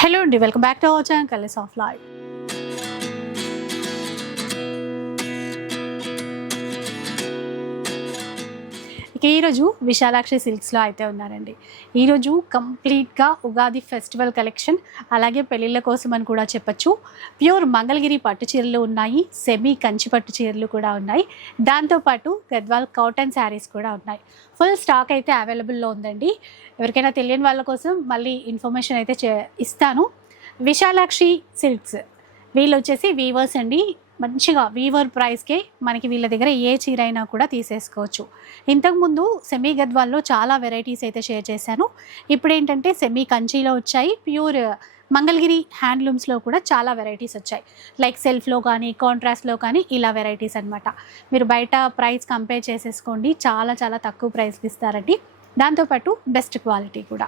Hello అండి welcome back to our channel colours of life ఇక ఈరోజు విశాలాక్షి సిల్క్స్లో అయితే ఉన్నారండి. ఈరోజు కంప్లీట్గా ఉగాది ఫెస్టివల్ కలెక్షన్ అలాగే పెళ్ళిళ్ళ కోసం అని కూడా చెప్పచ్చు. ప్యూర్ మంగళగిరి పట్టు చీరలు ఉన్నాయి సెమీ కంచి పట్టు చీరలు కూడా ఉన్నాయి. దాంతోపాటు గద్వాల్ కాటన్ శారీస్ కూడా ఉన్నాయి. ఫుల్ స్టాక్ అయితే అవైలబుల్లో ఉందండి. ఎవరికైనా తెలియని వాళ్ళ కోసం మళ్ళీ ఇన్ఫర్మేషన్ అయితే చే- ఇస్తాను. విశాలాక్షి సిల్క్స్ వీళ్ళు వచ్చేసి వీవర్స్ అండి. మంచిగా వీవర్ ప్రైస్కే మనకి వీళ్ళ దగ్గర ఏ చీర అయినా కూడా తీసేసుకోవచ్చు. ఇంతకుముందు సెమీ గద్వాల్లో చాలా వెరైటీస్ అయితే షేర్ చేశాను. ఇప్పుడు ఏంటంటే సెమీ కంచీలో వచ్చాయి. ప్యూర్ మంగళగిరి హ్యాండ్లూమ్స్లో కూడా చాలా వెరైటీస్ వచ్చాయి. లైక్ సెల్ఫ్లో కానీ కాంట్రాస్ట్లో కానీ ఇలా వెరైటీస్ అన్నమాట. మీరు బయట ప్రైస్ కంపేర్ చేసేసుకోండి. చాలా చాలా తక్కువ ప్రైస్కి ఇస్తారండి. దాంతోపాటు బెస్ట్ క్వాలిటీ కూడా.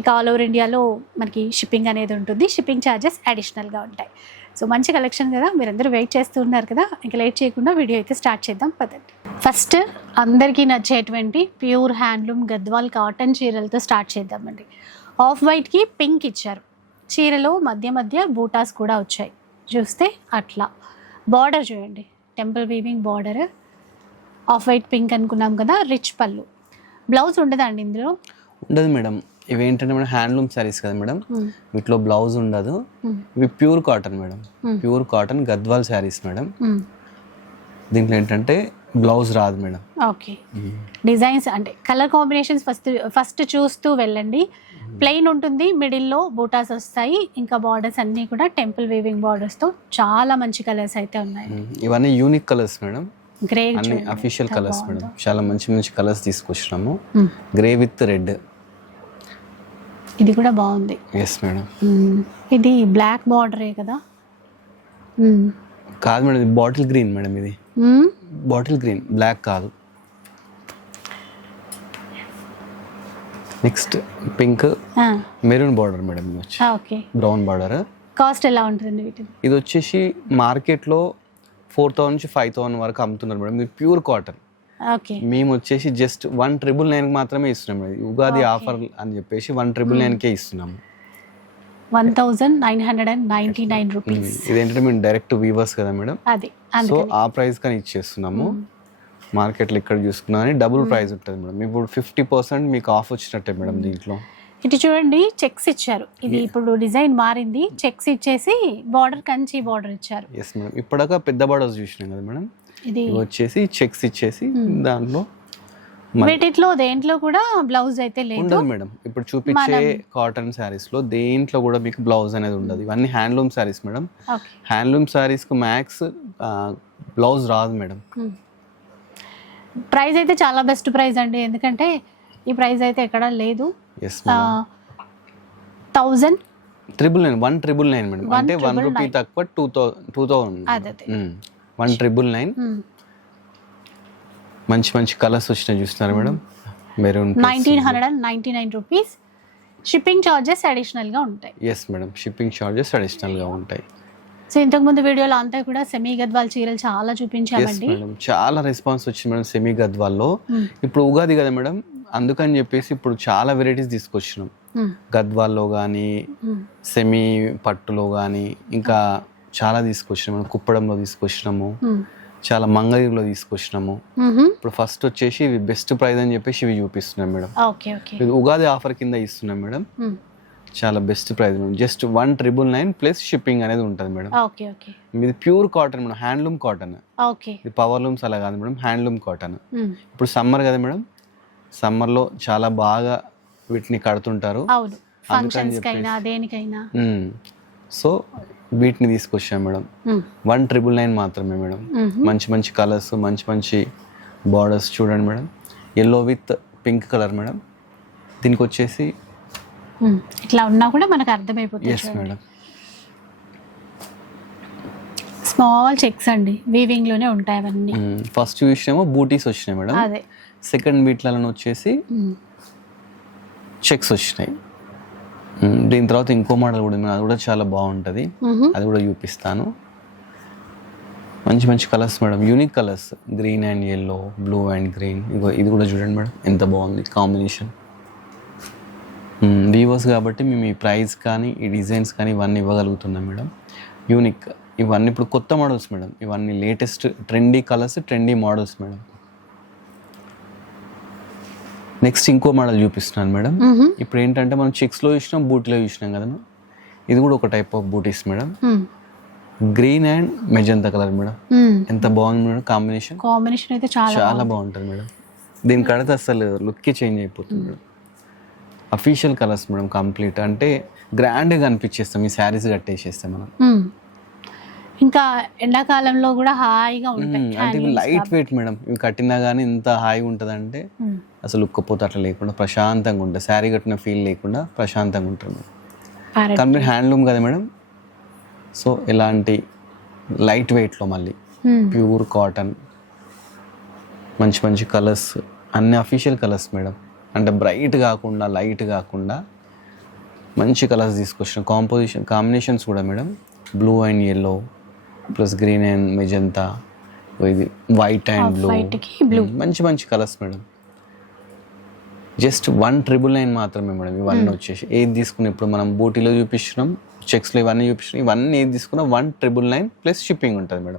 ఇక ఆల్ ఓవర్ ఇండియాలో మనకి షిప్పింగ్ అనేది ఉంటుంది. షిప్పింగ్ ఛార్జెస్ అడిషనల్గా ఉంటాయి. సో మంచి కలెక్షన్ కదా మీరందరూ వెయిట్ చేస్తూ ఉన్నారు కదా ఇంకా లేట్ చేయకుండా వీడియో అయితే స్టార్ట్ చేద్దాం పదండి. ఫస్ట్ అందరికీ నచ్చేటువంటి ప్యూర్ హ్యాండ్లూమ్ గద్వాల్ కాటన్ చీరలతో స్టార్ట్ చేద్దామండి. ఆఫ్ వైట్కి పింక్ ఇచ్చారు. చీరలో మధ్య మధ్య బూటాస్ కూడా వచ్చాయి. చూస్తే అట్లా. బార్డర్ చూడండి. Temple weaving border. Off white pink అనుకున్నాం కదా రిచ్ పళ్ళు. బ్లౌజ్ ఉండదండి ఇందులో? ఉండదు మేడం. ఇవి ఏంటంటే మేడం హ్యాండ్లూమ్ శారీస్ కదా మేడం. Hmm. వీటిలో బ్లౌజ్ ఉండదు. Hmm. ఇవి pure cotton madam. Hmm. Pure cotton Gadwal saris madam. దీంట్లో ఏంటంటే బ్లౌజ్ రాదు మేడం. ఓకే. డిజైన్స్ అంటే కలర్ కాంబినేషన్స్ ఫస్ట్ ఫస్ట్ చూస్తూ వెళ్ళండి. ప్లెయిన్ ఉంటుంది మిడిల్లో బూటాస్ వస్తాయి ఇంకా బార్డర్స్ అన్నీ కూడా టెంపుల్ వీవింగ్ బార్డర్స్తో చాలా మంచి కలర్స్ అయితే ఉన్నాయి. ఇవన్నీ యూనిక్ కలర్స్ మేడం. గ్రే అన్ని అఫీషియల్ కలర్స్ మేడం. చాలా మంచి మంచి కలర్స్ తీసుకొచ్చినాము. గ్రే విత్ రెడ్ ఇది కూడా బాగుంది. Yes madam. ఇది బ్లాక్ బార్డరే కదా. కాదు మేడం ఇది బాటిల్ గ్రీన్ మేడం ఇది. బాటిల్ గ్రీన్ బ్లాక్ కాదు. Next pink maroon border madam ఇది వచ్చి. ఆ, ఓకే బ్రౌన్ బార్డర్ కాస్ట్ ఎలా ఉంటుందండి వీటిని ఇది వచ్చేసి మార్కెట్లో ఫోర్ థౌసండ్ నుంచి ఫైవ్ థౌసండ్ వరకు అమ్ముతున్నారు మేడం ఇది ప్యూర్ కాటన్ మేము వచ్చేసి జస్ట్ వన్ ట్రిపుల్ నైన్ మాత్రమే ఇస్తున్నాం. ఉగాది ఆఫర్ అని చెప్పేసి వన్ ట్రిపుల్ నైన్కే ఇస్తున్నాము one thousand nine hundred and ninety nine rupees. ఇదేంటంటే మేము డైరెక్ట్ వీవర్స్ కదా మేడం. అది సో ఆ ప్రైస్ కానీ ఇచ్చేస్తున్నాము. మార్కెట్లో ఇక్కడ చూసుకున్నా కానీ డబుల్ ప్రైస్ ఉంటుంది మేడం. ఇప్పుడు ఫిఫ్టీ పర్సెంట్ మీకు ఆఫ్ వచ్చినట్టే మేడం దీంట్లో. ఇటు చూడండి చెక్స్ ఇచ్చారు. ఇది ఇప్పుడు డిజైన్ మారింది. చెక్స్ ఇచ్చేసి బార్డర్ కంచి బార్డర్ ఇచ్చారు. ఎస్ మేడం ఇప్పటిదాకా పెద్ద బార్డర్స్ చూసినాం కదా మేడం. వచ్చేసి చెక్స్ ఇచ్చేసి దాంట్లో వీటిలో దేంట్లో కూడా బ్లౌజ్ అయితే లేదు. మేడం. ఇప్పుడు చూపించే కాటన్ శారీస్లో దేంట్లో కూడా మీకు బ్లౌజ్ అనేది ఉండదు. ఇవన్నీ హ్యాండ్లూమ్ శారీస్ మేడం. హ్యాండ్లూమ్ శారీస్కు మ్యాక్స్ బ్లౌజ్ రాదు మేడం. ప్రైస్ అయితే చాలా బెస్ట్ ప్రైస్ అండి. ఎందుకంటే ఈ ప్రైస్ అయితే ఎక్కడా లేదు. Thousand? Triple nine one triple nine madam. అంటే వన్ రూపీ. తక్కువ two thousand two thousand one triple nine మంచి మంచి కలర్స్ వచ్చినాయి చూస్తున్నారు madam. Maroon nineteen hundred and ninety nine rupees shipping charges అడిషనల్గా ఉంటాయి. ఎస్ మేడం షిప్పింగ్ చార్జెస్ అడిషనల్గా ఉంటాయి. సో ఇంతకుముందు వీడియోలో అంతా కూడా సెమీ గద్వాల్ చీరలు చాలా చూపించామండి. మేడం చాలా రెస్పాన్స్ వచ్చింది మేడం సెమీ గద్వాల్లో Hmm. ఇప్పుడు ఉగాది కదా మేడం. అందుకని చెప్పేసి ఇప్పుడు చాలా వెరైటీస్ తీసుకొచ్చినాం. Hmm. గద్వాల్లో కానీ Hmm. సెమీ పట్టులో కానీ ఇంకా చాలా తీసుకొచ్చినాము. మేడం కుప్పడంలో తీసుకొచ్చినాము. చాలా మంగళగిరిలో తీసుకొచ్చినాము. ఇప్పుడు ఫస్ట్ వచ్చేసి ఇవి బెస్ట్ ప్రైస్ అని చెప్పేసి ఇవి చూపిస్తున్నాం మేడం. ఇది ఉగాది ఆఫర్ కింద ఇస్తున్నాం మేడం. చాలా best madam. Just one triple nine plus shipping అనేది ఉంటుంది మేడం. ఇది pure cotton madam. Handloom cotton ఇది పవర్ లూమ్స్ అలా కాదు మేడం. Handloom cotton. ఇప్పుడు సమ్మర్ కదా మేడం. సమ్మర్లో చాలా బాగా వీటిని కడుతుంటారు. సో వీటిని తీసుకొచ్చాం madam. Hmm. One triple nine మాత్రమే మేడం. Mhm. మంచి మంచి కలర్స్ మంచి మంచి బార్డర్స్ చూడండి madam. Yellow with pink colour madam. దీనికి వచ్చేసి Hmm. ఇట్లా ఉన్నా కూడా మనకు అర్థమైపోతుంది ఎస్ మేడం స్మాల్ చెక్స్ అండి. వీవింగ్లోనే ఉంటాయి అవన్నీ. ఫస్ట్ చూసినేమో బూటీస్ వచ్చినాయి మేడం. అదే. సెకండ్ వీటిలలో వచ్చేసి Hmm. చెక్స్ వచ్చినాయి. మ్మ్. దీని తర్వాత ఇంకో మోడల్ కూడా ఉంది. అది కూడా చాలా బాగుంటుంది. అది కూడా చూపిస్తాను. మంచి మంచి colours madam. Unique colours green and yellow blue and green ఇగో ఇది కూడా చూడండి మేడం. ఎంత బాగుంది కాంబినేషన్ వీవర్స్ కాబట్టి మేము ఈ ప్రైస్ కానీ ఈ డిజైన్స్ కానీ ఇవన్నీ ఇవ్వగలుగుతున్నాం మేడం. యూనిక్ ఇవన్నీ ఇప్పుడు కొత్త మోడల్స్ మేడం. ఇవన్నీ latest trendy colours trendy models madam. Next ఇంకో మోడల్ చూపిస్తున్నాను మేడం. ఇప్పుడు ఏంటంటే మనం చెక్స్లో చూసినాం బూట్లో చూసినాం కదా ఇది కూడా ఒక type of booties madam. Green and magenta colour madam. ఎంత బాగుంది మేడం కాంబినేషన్? కాంబినేషన్ అయితే చాలా చాలా బాగుంటుంది మేడం. దీని కడితే అసలు లుక్కే చేంజ్ అయిపోతుంది madam. Official colours madam complete అంటే గ్రాండ్గా అనిపించేస్తాం ఈ శారీస్ కట్టేసేస్తే మనం. ఇంకా ఎండాకాలంలో కూడా హాయిగా ఉంటాయి. అంటే ఇవి లైట్ వెయిట్ మేడం ఇవి కట్టినా కానీ ఇంత హాయిగా ఉంటుంది అంటే. అసలు ఉక్కపోతే అట్లా లేకుండా ప్రశాంతంగా ఉంటుంది శారీ కట్టిన ఫీల్ లేకుండా ప్రశాంతంగా ఉంటుంది. కంప్లీట్ హ్యాండ్లూమ్ కదా మేడం సో ఇలాంటి లైట్ వెయిట్లో మళ్ళీ. ప్యూర్ కాటన్ మంచి మంచి కలర్స్ అన్ని అఫీషియల్ కలర్స్ మేడం అంటే బ్రైట్ కాకుండా లైట్ కాకుండా మంచి కలర్స్ తీసుకొచ్చిన కాంపోజిషన్ కాంబినేషన్స్ కూడా madam blue and yellow plus green and magenta. ఇది వైట్ అండ్ బ్లూ. మంచి మంచి colours madam. Just one triple nine మాత్రమే మేడం ఇవన్నీ వచ్చేసి. ఏది తీసుకుని ఇప్పుడు మనం బూటీలో చూపిస్తున్నాం చెక్స్లో ఇవన్నీ చూపిస్తున్నాం ఇవన్నీ ఏది తీసుకున్నా one triple nine plus shipping ఉంటుంది మేడం.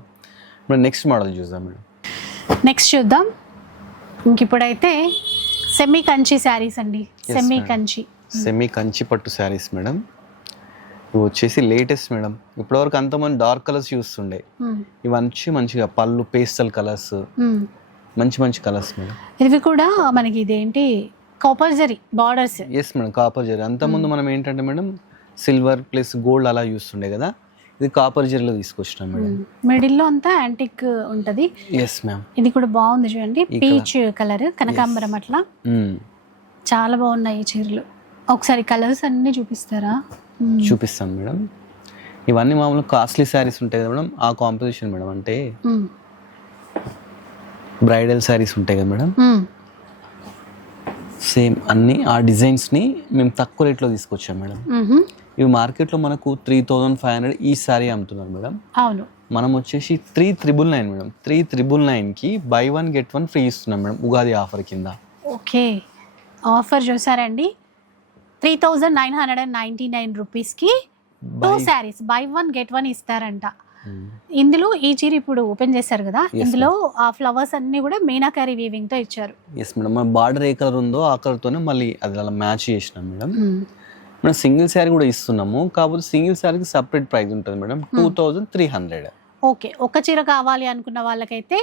ఇప్పుడు నెక్స్ట్ మోడల్ చూద్దాం మేడం. నెక్స్ట్ చూద్దాం. ఇంక ఇప్పుడైతే సెమీ కంచి శారీస్ అండి. Semi. Kanchi. Semi Kanchi pattu sarees madam. ఇవి వచ్చేసి లేటెస్ట్ మేడం. ఇప్పటివరకు అంతమంది డార్క్ కలర్స్ చూస్తుండే. ఇవన్నీ మంచిగా పళ్ళు పేస్టల్ కలర్స్. మంచి మంచి కలర్స్ మేడం. ఇవి కూడా మనకి ఇదేంటి? Copper zari borders yes madam copper zari. అంతకుముందు మనం ఏంటంటే మేడం సిల్వర్ ప్లస్ గోల్డ్ అలా చూస్తుండే కదా? ఇది కాపర్ జరీలో తీసుకొచ్చినాం మేడం. మిడిల్లో అంతా యాంటిక్ ఉంటది. ఎస్ మ్యామ్ ఇది కూడా బాగుంది చూడండి. పీచ్ కలర్ కనకాంబరం అట్లా. చాలా బాగున్నాయి ఈ చీరలు. ఒకసారి కలర్స్ అన్ని చూపిస్తారా. చూపిస్తాను మేడం. ఇవన్నీ మామూలుగా కాస్ట్లీ శారీస్ ఉంటాయి కదా మేడం ఆ కాంపోజిషన్ మేడం. అంటే. బ్రైడల్ శారీస్ ఉంటాయి కదా మేడం. సేమ్ అన్ని ఆ డిజైన్స్ని మేము తక్కువ రేట్లో తీసుకొచ్చాం మేడం. ఇవి మార్కెట్లో మనకు త్రీ థౌజండ్ ఫైవ్ హండ్రెడ్ ఈ శారీ అమ్ముతున్నారు మేడం. అవును. మనం వచ్చేసి three triple nine madam. Three triple నైన్కి buy one get one free ఇస్తున్నాం మేడం ఉగాది ఆఫర్ కింద. ఓకే ఆఫర్ చూసారండి. Three thousand nine hundred and ninety nine రూపీస్కి two saris buy one get one ఇస్తారంట. ఇందులో ఈ చీర ఇప్పుడు ఓపెన్ చేశారు కదా ఇందులో ఆ ఫ్లవర్స్ అన్ని కూడా మీనాకారి వీవింగ్తో ఇచ్చారు. ఎస్ మేడం మన బార్డర్ ఏ కలర్ ఉందో ఆ కలర్తోనే మళ్ళీ అది అలా మ్యాచ్ చేసినాం మేడం మనం సింగిల్ శారీ కూడా ఇస్తున్నాము కాకపోతే సింగిల్ శారీకి సపరేట్ ప్రైస్ ఉంటుంది madam two thousand three hundred okay ఒక చీర కావాలి అనుకున్న వాళ్ళకైతే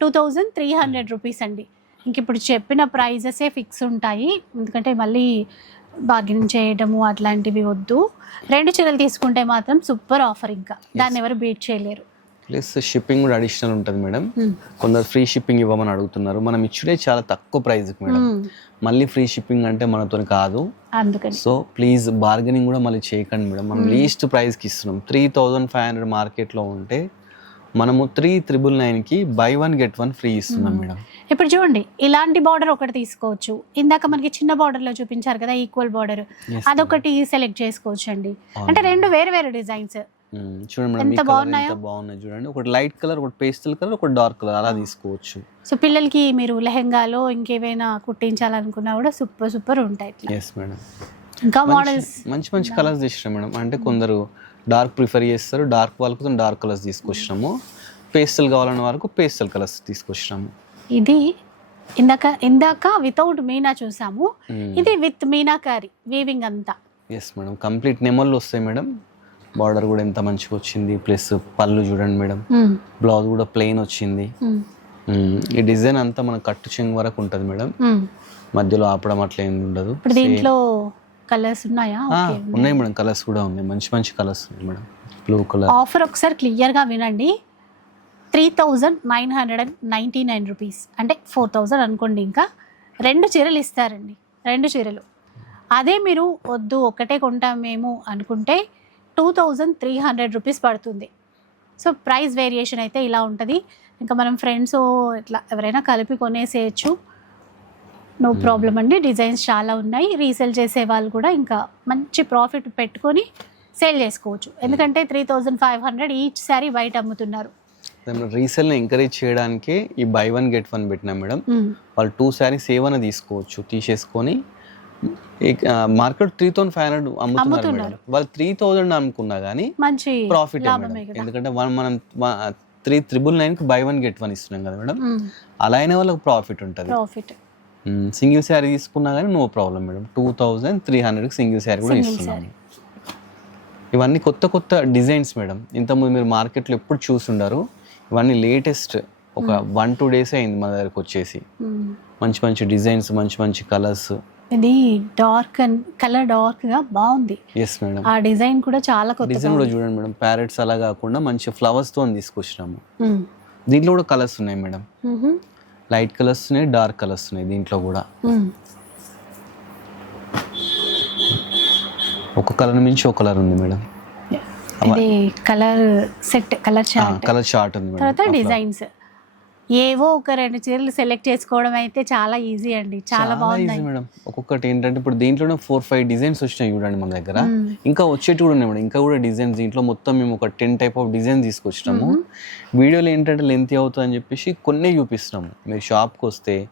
two thousand three hundred rupees అండి. ఇంక ఇప్పుడు చెప్పిన ప్రైజెసే ఫిక్స్ ఉంటాయి ఎందుకంటే మళ్ళీ బార్గెనింగ్ చేయడము అట్లాంటివి వద్దు. రెండు చీరలు తీసుకుంటే మాత్రం సూపర్ ఆఫర్ ఇంకా. దాన్ని ఎవరు బీట్ చేయలేరు. ప్లస్ షిప్పింగ్ కూడా అడిషనల్ ఉంటుంది మేడం. మ్మ్. కొందరు ఫ్రీ షిప్పింగ్ ఇవ్వమని అడుగుతున్నారు. మనం ఇచ్చుడే చాలా తక్కువ ప్రైస్కి మేడం. మ్మ్. మళ్ళీ ఫ్రీ షిప్పింగ్ అంటే మనతో కాదు. అందుకని. సో ప్లీజ్ బార్గెనింగ్ కూడా మళ్ళీ చేయకండి మేడం. మనం లీస్ట్ ప్రైస్కి ఇస్తున్నాం. త్రీ థౌజండ్ ఫైవ్ హండ్రెడ్ మార్కెట్లో ఉంటే మనము త్రీ త్రిబుల్ నైన్కి buy one get one free ఇస్తున్నాం మేడం. ఇప్పుడు చూడండి ఇలాంటి బార్డర్ ఒకటి తీసుకోవచ్చు. ఇందాక మనకి చిన్న border లో చూపించారు కదా ఈక్వల్ బార్డర్ అదొకటి సెలెక్ట్ చేసుకోవచ్చు అండి అంటే రెండు వేరు వేరు డిజైన్స్. చూడండి మేడం ఎంత బాగున్నాయో? చూడండి. ఒకటి లైట్ కలర్ ఒకటి పేస్టల్ కలర్ ఒకటి డార్క్ కలర్ అలా తీసుకోవచ్చు. సో పిల్లలకి మీరు లెహెంగాలో ఇంకేమైనా కుట్టించాలనుకున్నా కూడా సూపర్ సూపర్ ఉంటాయి ఎస్ మేడం ఇంకా మోడల్స్ మంచి మంచి కలర్స్ తీసినాం మేడం. అంటే కొందరు డార్క్ ప్రిఫర్ చేస్తారు డార్క్ వాళ్ళకు డార్క్ కలర్స్ తీసుకొచ్చినాము. పేస్టల్ కావాలన్న వరకు పేస్టల్ కలర్స్ తీసుకొచ్చినాము. ఇది ఇందాక ఇందాక వితౌట్ మీనా చూసాము. ఇది విత్ మీనాకారి వీవింగ్ అంతా. Yes madam. కంప్లీట్ నెమళ్ళు వస్తాయి మేడం. బార్డర్ కూడా ఎంత మంచిగా వచ్చింది. ప్లస్ పళ్ళు చూడండి మేడం. బ్లౌజ్ కూడా ప్లెయిన్ వచ్చింది. ఈ డిజైన్ అంతా మన కట్టు చెంగు వరకు ఉంటుంది మేడం. మధ్యలో ఆపడం అట్లా ఏమి ఉండదు. ఇప్పుడు దీంట్లో కలర్స్ ఉన్నాయా? ఉన్నాయి. మేడం. కలర్స్ కూడా ఉన్నాయి. మంచి మంచి కలర్స్ ఉన్నాయి మేడం. బ్లూ కలర్ ఆఫర్ ఒకసారి క్లియర్గా వినండి. Three thousand nine hundred and ninety nine rupees అంటే ఫోర్ థౌజండ్ అనుకోండి ఇంకా. రెండు చీరలు ఇస్తారండి. రెండు చీరలు. అదే మీరు వద్దు ఒక్కటే కొంటాం మేము అనుకుంటే two thousand three hundred rupees పడుతుంది. సో ప్రైస్ వేరియేషన్ అయితే ఇలా ఉంటుంది. ఇంకా మనం ఫ్రెండ్స్ ఇట్లా ఎవరైనా కలిపి కొనేసేయచ్చు. నో ప్రాబ్లం అండి. డిజైన్స్ చాలా ఉన్నాయి. రీసేల్ చేసే వాళ్ళు కూడా ఇంకా మంచి ప్రాఫిట్ పెట్టుకొని సేల్ చేసుకోవచ్చు. ఎందుకంటే three thousand five hundred each sari బయట అమ్ముతున్నారు. రీసెల్ని ఎంకరేజ్ చేయడానికే ఈ బై వన్ గెట్ వన్ పెట్టినాం మేడం. వాళ్ళు టూ శారీస్ ఏమైనా తీసుకోవచ్చు తీసేసుకొని. Market three thousand five hundred అమ్ముతున్నారు. మేడం. వాళ్ళు త్రీ థౌసండ్ అనుకున్నా కానీ మంచి ప్రాఫిట్ ఎందుకంటే మనం త్రీ త్రిబుల్ నైన్కి బై వన్ గెట్ వన్ ఇస్తున్నాం కదా మేడం. Hmm. అలా అయినా వాళ్ళకి ప్రాఫిట్ ఉంటుంది. ప్రాఫిట్ సింగిల్ శారీ తీసుకున్నా కానీ no problem madam. Two thousand three హండ్రెడ్కి సింగిల్ శారీ కూడా ఇస్తున్నాము. ఇవన్నీ కొత్త కొత్త డిజైన్స్ మేడం. ఇంతకుముందు మీరు మార్కెట్లో ఎప్పుడు చూసుండరు. ఇవన్నీ లేటెస్ట్ ఒక వన్ టూ డేస్ అయింది మన దగ్గరకు వచ్చేసి. మంచి మంచి డిజైన్స్ మంచి మంచి కలర్స్. ఇది డార్క్ అండ్ కలర్ డార్క్గా బాగుంది. ఎస్ మేడం ఆ డిజైన్ కూడా చాలా కొత్తగా డిజైన్ కూడా. చూడండి మేడం. ప్యారెట్స్ అలా కాకుండా మంచి ఫ్లవర్స్తో తీసుకొచ్చినాము. దీంట్లో కూడా కలర్స్ ఉన్నాయి మేడం. లైట్ కలర్స్ ఉన్నాయి డార్క్ కలర్స్ ఉన్నాయి దీంట్లో కూడా. ఒక కలర్ మించి ఒక కలర్ ఉంది మేడం. ఇది colour set colour chart. Colour chart ఉంది తర్వాత డిజైన్స్. ఏవో ఒక రెండు చీరలు సెలెక్ట్ చేసుకోవడం అయితే చాలా ఈజీ అండి. చాలా బాగున్నాయి. మేడం. ఒక్కొక్కటి ఏంటంటే ఇప్పుడు దీంట్లోనే ఫోర్ ఫైవ్ డిజైన్స్ వచ్చినాయి చూడండి మన దగ్గర. ఇంకా వచ్చేటి కూడా ఉన్నాయి మేడం. ఇంకా కూడా డిజైన్స్ దీంట్లో మొత్తం మేము ఒక టెన్ టైప్ ఆఫ్ డిజైన్ తీసుకొచ్చినాము. వీడియోలో ఏంటంటే లెంత్ అవుతుంది అని చెప్పేసి కొన్ని చూపిస్తున్నాము. మీరు షాప్కి వస్తే.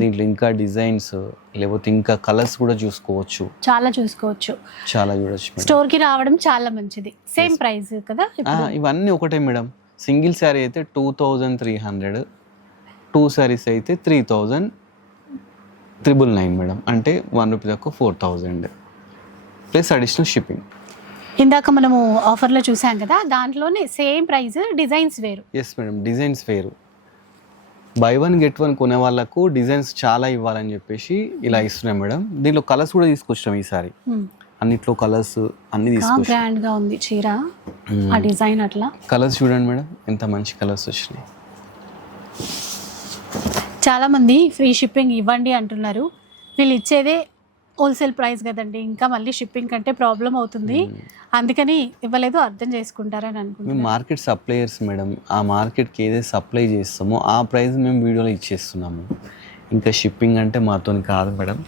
దీంట్లో ఇంకా డిజైన్స్ లేకపోతే ఇంకా కలర్స్ కూడా చూసుకోవచ్చు. చాలా చూసుకోవచ్చు. చాలా చూడొచ్చు స్టోర్కి రావడం చాలా మంచిది. సేమ్ ప్రైస్ కదా ఇవన్నీ ఒకటే మేడం. సింగిల్ శారీ అయితే two thousand three hundred. Two saris అయితే three thousand triple nine madam. అంటే వన్ రూపీ తక్కువ four thousand. Plus additional shipping. ఇందాక మనము ఆఫర్లో చూసాం కదా దాంట్లోనే సేమ్ ప్రైస్ డిజైన్స్ వేరు. ఎస్ మేడం డిజైన్స్ వేరు. బై వన్ గెట్ వన్ కొనే వాళ్ళకు డిజైన్స్ చాలా ఇవ్వాలని చెప్పేసి ఇలా ఇస్తున్నాం మేడం. దీంట్లో కలర్స్ కూడా తీసుకొచ్చాం ఈసారి అన్నిట్లో కలర్స్ అన్ని తీసుకొచ్చాం గ్రాండ్గా ఉంది చీర. ఆ డిజైన్ అట్లా. కలర్స్ చూడండి మేడం ఎంత మంచి కలర్స్ వచ్చినాయి. చాలా మంది ఫ్రీ షిప్పింగ్ ఇవ్వండి అంటున్నారు. వీళ్ళు ఇచ్చేదే హోల్సేల్ ప్రైస్ కదండి ఇంకా మళ్ళీ షిప్పింగ్ కంటే ప్రాబ్లం అవుతుంది. అందుకని ఇవ్వలేదు అర్థం చేసుకుంటారని మేము అనుకుంటున్నాను. మార్కెట్ సప్లయర్స్ మేడం ఆ మార్కెట్కి ఏదైతే సప్లై చేస్తామో ఆ ప్రైస్ మేము వీడియోలో ఇచ్చేస్తున్నాము. ఇంకా షిప్పింగ్ అంటే మాతో కాదు మేడం.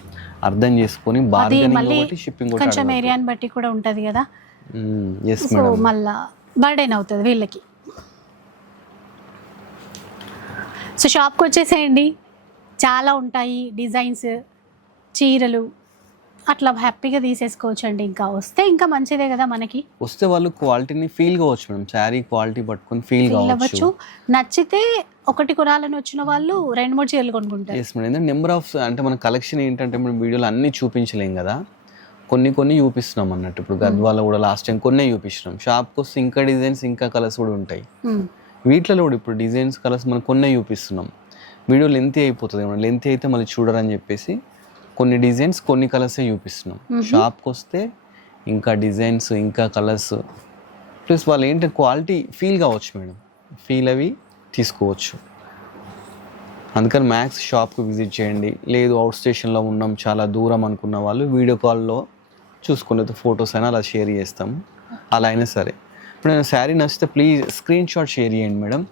అర్థం చేసుకొని బార్గెనింగ్ షిప్పింగ్ కొంచెం ఏరియాని బట్టి కూడా ఉంటుంది కదా. సో మళ్ళా బర్డెన్ అవుతుంది వీళ్ళకి. సో షాప్కి వచ్చేసేయండి. చాలా ఉంటాయి డిజైన్స్ చీరలు. అట్లా హ్యాపీగా తీసేసుకోవచ్చు అండి ఇంకా వస్తే ఇంకా మంచిదే కదా మనకి. వస్తే వాళ్ళు క్వాలిటీని ఫీల్ కావచ్చు మేడం. శారీ క్వాలిటీ పట్టుకొని ఫీల్ కావచ్చు. నచ్చితే ఒకటి కొనాలని వచ్చిన వాళ్ళు రెండు మూడు చీరలు కొనుక్కుంటారు. Yes madam. ఎందుకంటే నెంబర్ ఆఫ్ అంటే మన కలెక్షన్ ఏంటంటే మనం వీడియోలో అన్ని చూపించలేం కదా. కొన్ని కొన్ని చూపిస్తున్నాం అన్నట్టు. ఇప్పుడు గద్వాలో కూడా లాస్ట్ టైం కొన్నే చూపిస్తున్నాం షాప్కి వస్తే ఇంకా డిజైన్స్ ఇంకా కలర్స్ కూడా ఉంటాయి. మ్మ్. వీటిలో కూడా ఇప్పుడు డిజైన్స్ కలర్స్ మనం కొన్నే చూపిస్తున్నాం. వీడియో లెంతీ అయిపోతుంది లెంతీ అయితే మళ్ళీ చూడరని చెప్పేసి కొన్ని డిజైన్స్ కొన్ని కలర్సే చూపిస్తున్నాం. షాప్కి వస్తే ఇంకా డిజైన్స్ ఇంకా కలర్స్. ప్లస్ వాళ్ళు ఏంటి క్వాలిటీ ఫీల్ కావచ్చు మేడం. ఫీల్ అవి తీసుకోవచ్చు. అందుకని మ్యాక్స్ షాప్కి విజిట్ చేయండి. లేదు అవుట్ స్టేషన్లో ఉన్నాం చాలా దూరం అనుకున్న వాళ్ళు వీడియో కాల్లో చూసుకునే ఫొటోస్ అయినా అలా షేర్ చేస్తాము అలా అయినా సరే. ఇప్పుడు శారీ నచ్చితే ప్లీజ్ స్క్రీన్ షాట్ షేర్ చేయండి మేడం.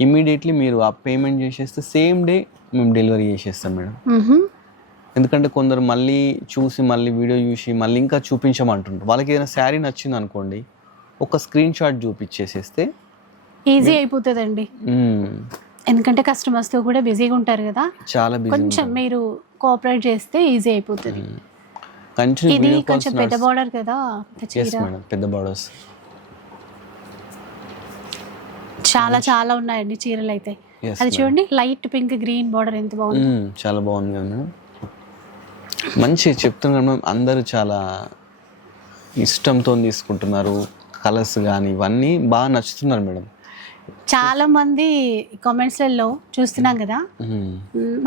ఇమీడియట్లీ మీరు ఆ పేమెంట్ చేసేస్తే సేమ్ డే మేము డెలివరీ చేసేస్తాం మేడం. ఎందుకంటే కొందరు మళ్ళీ చూసి మళ్ళీ వీడియో చూసి మళ్ళీ ఇంకా చూపించమంటుంటారు వాళ్ళకి ఏదైనా శారీ నచ్చింది అనుకోండి ఒక స్క్రీన్ షాట్ చూపించేసేస్తే ఈజీ అయిపోతుందండి. ఎందుకంటే కస్టమర్స్తో కూడా బిజీగా ఉంటారు కదా. చాలా కొంచెం మీరు కోఆపరేట్ చేస్తే ఈజీ అయిపోతుంది. ఇది కొంచెం పెద్ద బార్డర్ కదా పెద్ద బార్డర్స్ చాలా చాలా ఉన్నాయండి చీరలు అయితే అది. చూడండి లైట్ పింక్ గ్రీన్ బార్డర్ ఎంత బాగుంది. చాలా బాగుంది కదా మేడం మంచి చెప్తున్నారు మేడం అందరూ చాలా ఇష్టంతో తీసుకుంటున్నారు. కలర్స్ కానీ ఇవన్నీ బాగా నచ్చుతున్నారు మేడం. చాలా మంది కామెంట్స్లలో చూస్తున్నాం కదా.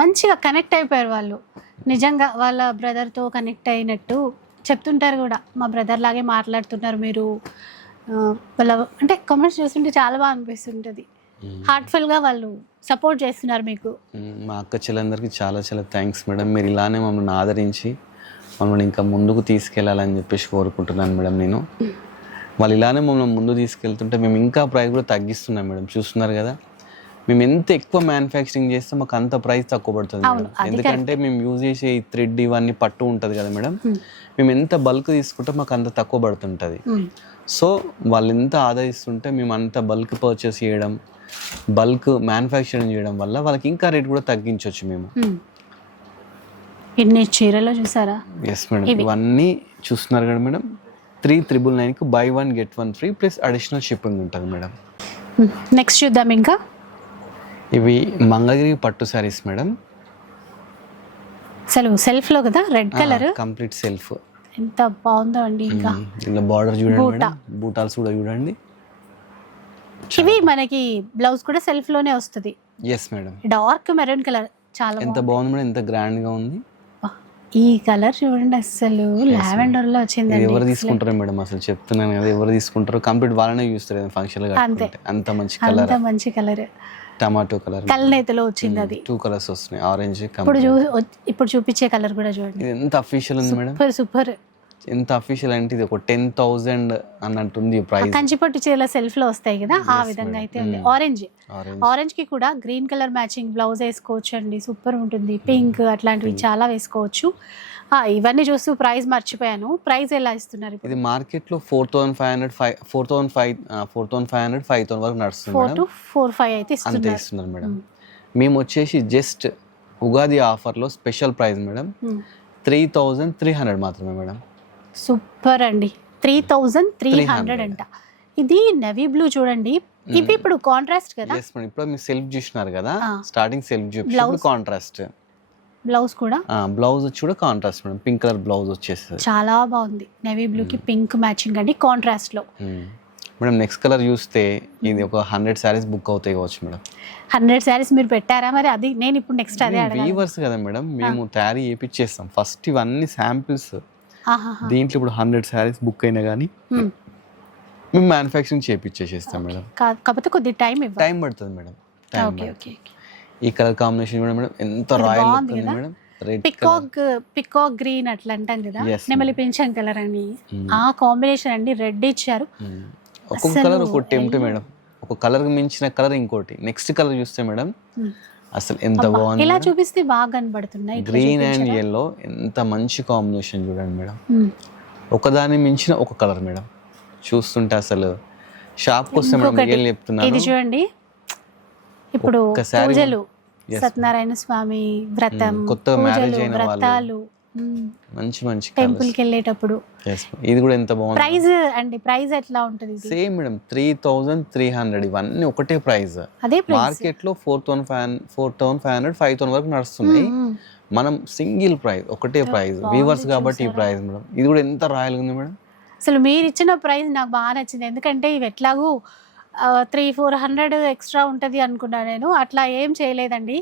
మంచిగా కనెక్ట్ అయిపోయారు వాళ్ళు. నిజంగా వాళ్ళ బ్రదర్తో కనెక్ట్ అయినట్టు చెప్తుంటారు కూడా. మా బ్రదర్ లాగే మాట్లాడుతున్నారు మీరు. వాళ్ళ అంటే కామెంట్స్ చూస్తుంటే చాలా బాగా అనిపిస్తుంటుంది. మ్మ్. హార్ట్ఫుల్గా వాళ్ళు సపోర్ట్ చేస్తున్నారు మీకు. మ్మ్. మా అక్క చెల్లెందరికీ చాలా చాలా థ్యాంక్స్ మేడం మీరు ఇలానే మమ్మల్ని ఆదరించి మమ్మల్ని ఇంకా ముందుకు తీసుకెళ్ళాలని చెప్పేసి కోరుకుంటున్నాను మేడం నేను. వాళ్ళు ఇలానే మమ్మల్ని ముందు తీసుకెళ్తుంటే మేము ఇంకా ప్రైస్ కూడా తగ్గిస్తున్నాం మేడం చూస్తున్నారు కదా? మేము ఎంత ఎక్కువ మ్యానుఫ్యాక్చరింగ్ చేస్తే మాకు అంత ప్రైస్ తక్కువ పడుతుంది మేడం ఎందుకంటే మేము యూజ్ చేసే ఈ థ్రెడ్ ఇవన్నీ పట్టు ఉంటుంది కదా మేడం Hmm. మేము ఎంత బల్క్ తీసుకుంటే మాకు అంత తక్కువ పడుతుంటుంది. సో వాళ్ళు ఎంత ఆదాయిస్తుంటే మేము అంత బల్క్ పర్చేస్ చేయడం బల్క్ మ్యానుఫ్యాక్చరింగ్ చేయడం వల్ల వాళ్ళకి ఇంకా రేట్ కూడా తగ్గించవచ్చు మేము. ఎన్ని చీరలో చూసారా? ఎస్ మేడం ఇవి. ఇవన్నీ చూస్తున్నారు కదా మేడం త్రీ త్రిబుల్ నైన్కి buy one get one free plus additional shipping ఉంటుంది మేడం నెక్స్ట్ చూద్దాం ఇంకా. ఇవి మంగళగిరి పట్టు శారీస్ మేడం అసలు సెల్ఫ్లో కదా రెడ్ కలర్ కంప్లీట్ సెల్ఫ్ ఎంత బాగుందో అండి ఇంకా. దీనిలో బార్డర్ చూడండి. మేడం బూటాల్స్ కూడా చూడండి. ఇవి మనకి బ్లౌజ్ కూడా సెల్ఫ్లోనే వస్తుంది. Yes madam dark maroon colour చాలా ఎంత బాగుంది. మేడం ఎంత గ్రాండ్గా ఉంది. ఈ కలర్ చూడండి అసలు లావెండర్లో ఇది వచ్చిందండి ఎవరు తీసుకుంటారో మేడం అసలు చెప్తున్నాను కదా ఎవరు తీసుకుంటారో కంప్లీట్ వాళ్ళనే చూస్తారు ఫంక్షన్ అంతే. అంత మంచి కలర్ అంత మంచి కలర్ టమాటో కలర్ కల్నేతలో వచ్చింది అది. టూ కలర్స్ వస్తున్నాయి. ఆరెంజ్ ఇప్పుడు ఇప్పుడు చూపించే కలర్ కూడా చూడండి. ఎంత అఫీషియల్ ఉంది మేడం సూపర్ సూపర్ ఎంత అఫీషియల్ అంటే ఇది ఒక టెన్ థౌజండ్ అన్నట్టుంది ప్రైస్ కంచిపట్టు చీరల సెల్ఫ్లో వస్తాయి కదా ఆ విధంగా అయితే ఉంది ఆరెంజ్ ఆరెంజ్కి కూడా గ్రీన్ కలర్ మ్యాచింగ్ బ్లౌజ్ వేసుకోవచ్చు అండి సూపర్ ఉంటుంది పింక్ అట్లాంటివి చాలా వేసుకోవచ్చు. ఇవన్నీ చూస్తూ ప్రైస్ మర్చిపోయాను. ప్రైస్ ఎలా ఇస్తున్నారు ఇది మార్కెట్లో four thousand five hundred five four thousand five four thousand five hundred five thousand వరకు నడుస్తుంది ఫోర్ టు ఫోర్ ఫైవ్ అయితే అంతే ఇస్తున్నారు. ఇస్తున్నారు మేడం మేము వచ్చేసి జస్ట్ ఉగాది ఆఫర్లో special price madam three thousand three hundred మాత్రమే మేడం సూపర్ అండి. Three thousand three 300. హండ్రెడ్ అంట. ఇది నెవీ బ్లూ చూడండి. ఇవి ఇప్పుడు కాంట్రాస్ట్ కదా? ఇప్పుడు మీరు సెల్ఫ్ చూసినారు కదా. స్టార్టింగ్ సెల్ఫ్ చూపి Blouse. కాంట్రాస్ట్ బ్లౌజ్ కూడా? బ్లౌజ్ వచ్చి కూడా contrast madam pink colour blouse వచ్చేస్తుంది. చాలా బాగుంది. నెవీ బ్లూ కి పింక్ మ్యాచింగ్ అండి కాంట్రాస్ట్లో. మేడం నెక్స్ట్ కలర్ చూస్తే ఇది ఒక హండ్రెడ్ శారీస్ బుక్ అవుతాయి కావచ్చు మేడం హండ్రెడ్ శారీస్ మీరు పెట్టారా మరి? అది నేను ఇప్పుడు నెక్స్ట్ అదే అడగాలి. వీవర్స్ కదా మేడం మేము తయారీ చేపిచ్చేస్తాం. ఫస్ట్ ఇవన్నీ శాంపిల్స్. దీంట్లో ఇప్పుడు హండ్రెడ్ శారీస్ బుక్ అయినా కానీ Hmm. మేము మ్యానుఫ్యాక్చరింగ్ చేపిచ్చేసేస్తాం మేడం. కాకపోతే కొద్ది టైం టైం పడుతుంది మేడం. టైం ఓకే ఓకే ఈ కలర్ కాంబినేషన్ కూడా మేడం ఎంత royal? Madam. Peacock peacock green అట్లా అంటాం కదా. నెమలి పింఛన్ కలర్ అని. Hmm. ఆ కాంబినేషన్ అండి రెడ్ ఇచ్చారు. ఒక్కొక్క అసలు కలర్ ఒక టెంప్ట్. మేడం? ఒక కలర్ మించిన కలర్ ఇంకోటి. నెక్స్ట్ కలర్ చూస్తే మేడం Hmm. అసలు ఎంత బాగుంది ఇలా చూపిస్తే బాగా కనబడుతున్నాయి గ్రీన్ అండ్? ఎల్లో ఎంత మంచి కాంబినేషన్ చూడండి మేడం. ఒకదాని మించిన ఒక కలర్ మేడం చూస్తుంటే అసలు షాప్కి వస్తే మేడం. ఏం ఇది చెప్తున్నాను చూడండి ఇప్పుడు పూజలు సత్యనారాయణ స్వామి వ్రతం marriage పూజలు అయిన వాళ్ళు. మంచి మంచి టెంపుల్కి వెళ్ళేటప్పుడు ఇది కూడా ఎంత బాగుంది. ప్రైస్ అండి ప్రైస్ ఎట్లా ఉంటుంది same madam three thousand three hundred ఇవన్నీ ఒకటే ప్రైస్ అదే మార్కెట్లో four thousand five four thousand five hundred five thousand వరకు నడుస్తున్నాయి. మనం సింగిల్ ప్రైస్ ఒకటే ప్రైస్ వీవర్స్ కాబట్టి ఈ? ప్రైస్ మేడం ఇది కూడా ఎంత రాయల్ ఉంది మేడం అసలు మీరు ఇచ్చిన ప్రైస్ నాకు బాగా నచ్చింది. ఎందుకంటే ఇవి ఎట్లాగూ త్రీ ఫోర్ హండ్రెడ్ ఎక్స్ట్రా ఉంటుంది అనుకున్నా నేను. అట్లా ఏం చేయలేదండి.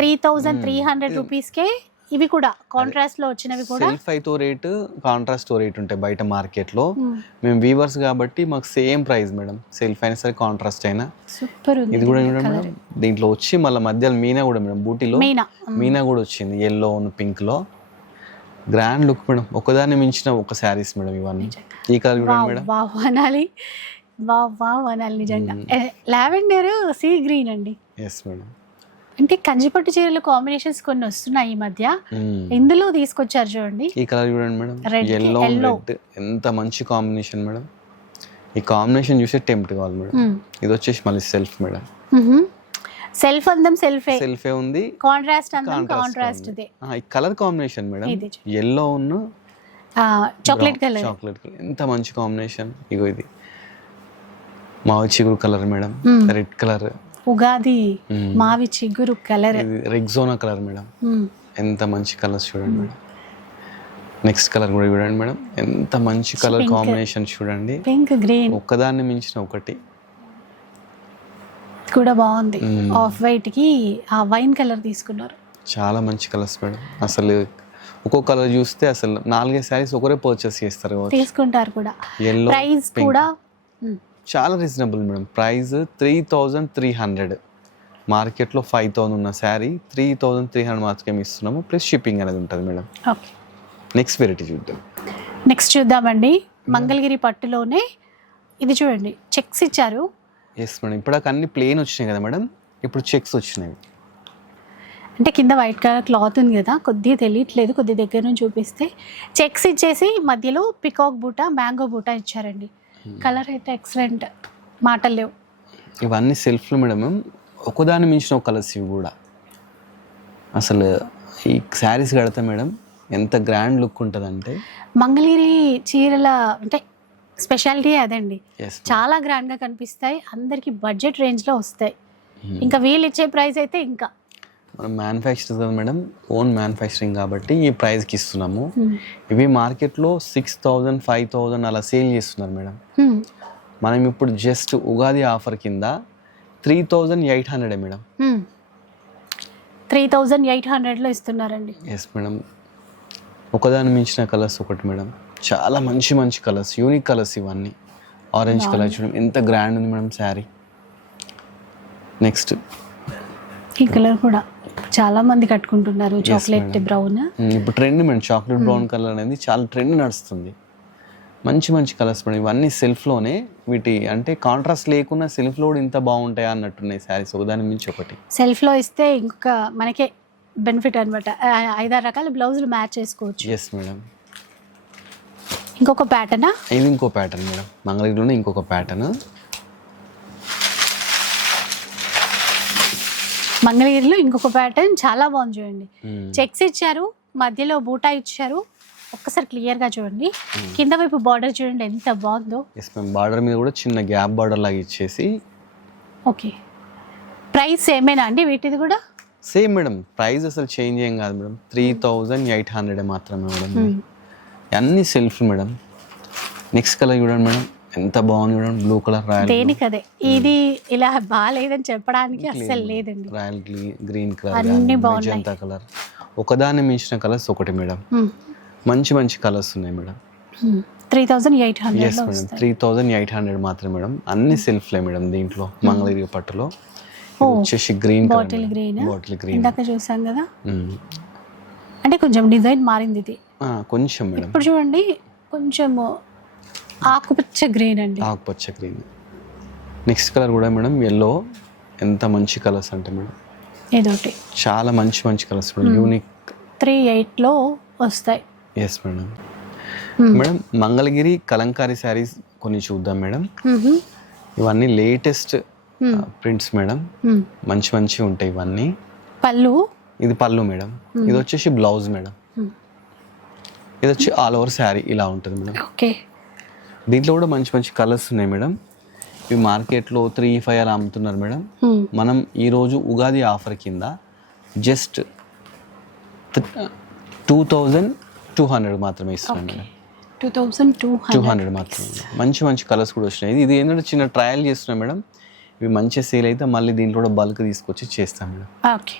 Three thousand three. హండ్రెడ్ రూపీస్కే ఇవి కూడా కాంట్రాస్ట్లో వచ్చినవి కూడా. సెల్ఫ్ అయితే రేట్ కాంట్రాస్ట్ రేట్ ఉంటాయి బయట మార్కెట్లో. Hmm. మేము వీవర్స్ కాబట్టి మాకు సేమ్ ప్రైస్ మేడం సెల్ఫ్ అయినా సరే కాంట్రాస్ట్ అయినా. సూపర్ ఉంది. ఇది కూడా. మేడం దీంట్లో వచ్చి మళ్ళీ మధ్యలో మీనా కూడా మేడం బూటీలో మీనా. మీనా కూడా వచ్చింది ఎల్లో పింక్లో. గ్రాండ్ లుక్ మేడం ఒకదాన్ని మించిన ఒక శారీస్ మేడం ఇవన్నీ. ఈ కలర్ వావ్ మేడం వావ్ అనాలి. వావ్ వావ్ అనాలి నిజంగా. లావెండర్ సీ గ్రీన్ అండి. ఎస్ మేడం అంటే కంచిపట్టు చీరలు కాంబినేషన్స్ కొన్ని వస్తున్నాయి ఈ మధ్య. ఇందులో తీసుకొచ్చారు చూడండి. ఈ కలర్ చూడండి మేడం. ఎల్లో. రెడ్ ఎంత మంచి కాంబినేషన్ మేడం. ఈ కాంబినేషన్ చూసే టెంప్ట్ కావాలి మేడం. ఇది వచ్చేసి మళ్ళీ సెల్ఫ్ మేడం. సెల్ఫ్ అందం సెల్ఫే. సెల్ఫే ఉంది. కాంట్రాస్ట్ అందం కాంట్రాస్ట్. ఇదే ఆ, ఈ కలర్ కాంబినేషన్ మేడం. ఎల్లో ఉన్న చాక్లెట్ కలర్ చాక్లెట్ కలర్ ఎంత మంచి కాంబినేషన్. ఇగో ఇది. మావి చిగురు colour madam. Red colour Ugadi. మావి చిగురు కలర్. Rexona colour madam. ఎంత మంచి కలర్స్ చూడండి మేడం. నెక్స్ట్ కలర్ కూడా చూడండి మేడం. ఎంత మంచి కలర్. కాంబినేషన్ చూడండి. Pink green. ఒక్కదాన్ని మించిన ఒకటి. కూడా బాగుంది. ఆఫ్ వైట్కి ఆ వైన్ కలర్ తీసుకున్నారు. చాలా మంచి కలర్స్ మేడం. అసలు ఒక్కో కలర్ చూస్తే అసలు నాలుగైదు శారీస్ ఒకరే పర్చేస్ చేస్తారు తీసుకుంటారు కూడా. ప్రైస్ కూడా. చాలా reasonable madam price three thousand three hundred మార్కెట్లో ఫైవ్ థౌసండ్ ఉన్న sari three thousand three hundred మాత్రమే ఇస్తున్నాము. ప్లస్ షిప్పింగ్ అనేది ఉంటుంది మేడం ఓకే నెక్స్ట్ వెరైటీ చూద్దాం. నెక్స్ట్ చూద్దామండి. మంగళగిరి పట్టులోనే ఇది చూడండి. చెక్స్ ఇచ్చారు. ఎస్ మేడం ఇప్పుడు అన్ని ప్లేన్ వచ్చినాయి కదా మేడం ఇప్పుడు చెక్స్ వచ్చినాయి. అంటే కింద వైట్ కలర్ క్లాత్ ఉంది కదా కొద్దిగా తెలియట్లేదు. కొద్ది దగ్గర నుంచి చూపిస్తే. చెక్స్ ఇచ్చేసి మధ్యలో పికాక్ బూట మ్యాంగో బూట ఇచ్చారండి. కలర్ అయితే ఎక్సలెంట్ మాటలు లేవు. ఇవన్నీ సెల్ఫ్లు మేడం. ఒకదాని మించిన ఒక కలర్స్ ఇవి కూడా. అసలు ఈ శారీస్ కడితే మేడం ఎంత గ్రాండ్ లుక్ ఉంటుందంటే. మంగళగిరి చీరల అంటే స్పెషాలిటీ అదండి. చాలా గ్రాండ్గా కనిపిస్తాయి. అందరికి బడ్జెట్ రేంజ్లో వస్తాయి. Hmm. ఇంకా వీళ్ళు ఇచ్చే ప్రైస్ అయితే ఇంకా. మనం మ్యానుఫ్యాక్చర్ కదా మేడం ఓన్ మ్యానుఫ్యాక్చరింగ్ కాబట్టి ఈ ప్రైస్కి ఇస్తున్నాము. Hmm. ఇవి మార్కెట్లో సిక్స్ థౌజండ్ ఫైవ్ థౌజండ్ అలా సేల్ చేస్తున్నారు మేడం. Hmm. మనం ఇప్పుడు జస్ట్ ఉగాది ఆఫర్ కింద త్రీ థౌజండ్ ఎయిట్ హండ్రెడే మేడం. త్రీ థౌజండ్ ఎయిట్ హండ్రెడ్లో ఇస్తున్నారండి. Yes madam. ఒకదాని మించిన కలర్స్ ఒకటి మేడం. చాలా మంచి మంచి కలర్స్ యూనిక్ కలర్స్ ఇవన్నీ. ఆరెంజ్ కలర్ చూడండి ఎంత గ్రాండ్ ఉంది మేడం శారీ. నెక్స్ట్ ఈ కలర్ కూడా. చాలా మంది కట్టుకుంటున్నారు చాక్లెట్. బ్రౌన్ ఇప్పుడు trend madam chocolate brown colour అనేది చాలా ట్రెండ్ నడుస్తుంది. మంచి మంచి కలర్స్ మేడం ఇవన్నీ సెల్ఫ్లోనే వీటి అంటే కాంట్రాస్ట్ లేకుండా సెల్ఫ్లో ఇంత బాగుంటాయా అన్నట్టున్నాయి శారీస్ ఒకదాని మించి ఒకటి. సెల్ఫ్లో ఇస్తే ఇంకొక మనకే బెనిఫిట్ అనమాట ఐదారు రకాల బ్లౌజులు మ్యాచ్ చేసుకోవచ్చు. ఎస్ మేడం ఇంకొక ప్యాటర్నా ఇది ఇంకో ప్యాటర్న్ మేడం మంగళగిరిలోనే ఇంకొక ప్యాటర్న్ మంగళగిరిలో ఇంకొక ప్యాటర్న్ చాలా బాగుంది చూడండి. చెక్స్ ఇచ్చారు మధ్యలో బూటా ఇచ్చారు. ఒక్కసారి క్లియర్గా చూడండి. కింద వైపు బార్డర్ చూడండి ఎంత బాగుందో. ఎస్ మ్యామ్ బార్డర్ మీద కూడా చిన్న గ్యాప్ బార్డర్ లాగా ఇచ్చేసి. ఓకే ప్రైస్ ఏమేనా అండి వీటిది కూడా? సేమ్ మేడం ప్రైస్ అసలు చేంజ్ ఏం కాదు madam three thousand eight hundred మాత్రమే మేడం. అన్ని సెల్ఫ్ మేడం నెక్స్ట్ కలర్ చూడండి మేడం ఎంత బాగుంది చూడండి బ్లూ కలర్ రాయల్ దేనికి అదే ఇది ఇలా బాగాలేదని చెప్పడానికి అస్సలు లేదండి. రాయల్ గ్రీన్ కలర్ అన్నీ బాగున్నాయి. మెజంతా కలర్ ఒకదాన్ని మించిన కలర్స్ ఒకటి మేడం. మంచి మంచి కలర్స్ ఉన్నాయి madam. Three thousand eight madam వస్తాయి. త్రీ థౌజండ్ ఎయిట్ హండ్రెడ్ మాత్రమే మేడం. అన్ని సెల్ఫ్లే మేడం దీంట్లో మంగళగిరి పట్టులో. వచ్చేసి green bottle green bottle green ఇందాక చూసాం కదా? అంటే కొంచెం డిజైన్ మారింది ఇది. కొంచెం మేడం. ఇప్పుడు చూడండి కొంచెం ఆకుపచ్చ గ్రీన్ అండి. ఆకుపచ్చ గ్రీన్. నెక్స్ట్ కలర్ కూడా మేడం ఎల్లో ఎంత మంచి కలర్స్ అంటే మేడం. ఇదొకటి చాలా మంచి మంచి కలర్స్ మేడం. యూనిక్ త్రీ ఎయిట్లో వస్తాయి. Yes madam. Madam Mangalagiri kalamkari saris కొన్ని చూద్దాం మేడం. ఇవన్నీ లేటెస్ట్ Hmm. Prints madam. మంచి మంచి ఉంటాయి ఇవన్నీ. పళ్ళు? ఇది పళ్ళు మేడం. ఇది వచ్చేసి బ్లౌజ్ మేడం. ఇది వచ్చి ఆల్ ఓవర్ శారీ ఇలా ఉంటుంది మేడం. ఓకే. దీంట్లో కూడా మంచి మంచి కలర్స్ ఉన్నాయి మేడం. ఇవి మార్కెట్లో త్రీ ఫైవ్ అలా అమ్ముతున్నారు మేడం. మనం ఈరోజు ఉగాది ఆఫర్ కింద just two thousand two hundred మాత్రమే ఇస్తున్నాం madam. Two thousand two two hundred hundred మాత్రమే మంచి మంచి కలర్స్ కూడా వచ్చినాయి. ఇది ఏంటంటే చిన్న ట్రయల్ చేస్తున్నాం మేడం. ఇవి మంచి సేల్ అయితే మళ్ళీ దీంట్లో కూడా బల్క్ తీసుకొచ్చి చేస్తాం మేడం. ఓకే.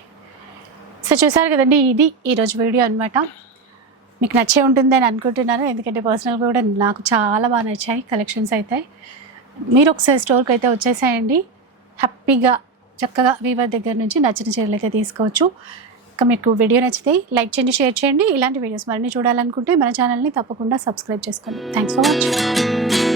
సో చూసారు కదండి ఇది ఈరోజు వీడియో అనమాట మీకు నచ్చే ఉంటుందని అనుకుంటున్నాను. ఎందుకంటే పర్సనల్గా కూడా నాకు చాలా బాగా నచ్చాయి కలెక్షన్స్ అయితే. మీరు ఒకసారి స్టోర్కి అయితే వచ్చేసేయండి. హ్యాపీగా చక్కగా వీవర్ దగ్గర నుంచి నచ్చిన చీరలు అయితే తీసుకోవచ్చు. ఇంకా మీకు వీడియో నచ్చితే లైక్ చేయండి షేర్ చేయండి. ఇలాంటి వీడియోస్ మరిన్ని చూడాలనుకుంటే మన ఛానల్ని తప్పకుండా సబ్స్క్రైబ్ చేసుకోండి. Thanks for watching